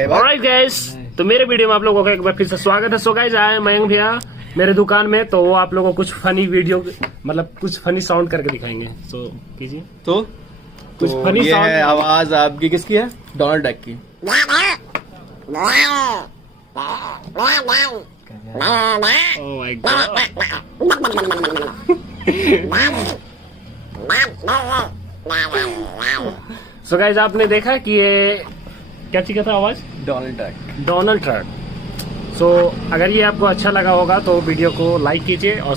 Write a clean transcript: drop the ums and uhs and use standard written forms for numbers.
Alright guys, तो मेरे video में आप लोगों का एक बार फिर से स्वागत है। सो गाइस, आए मयंक भैया मेरे दुकान में, तो वो आप लोगों को कुछ फनी वीडियो मतलब कुछ फनी साउंड करके दिखाएंगे। सो कीजिए तो कुछ फनी ये साउंड। है आवाज आपकी किसकी है? डोनाल्ड डक की। Oh my God. So guys, आपने देखा कि ये क्या चीज का था आवाज? Donald Duck. Donald Trump. So अगर ये आपको अच्छा लगा होगा तो वीडियो को लाइक कीजिए और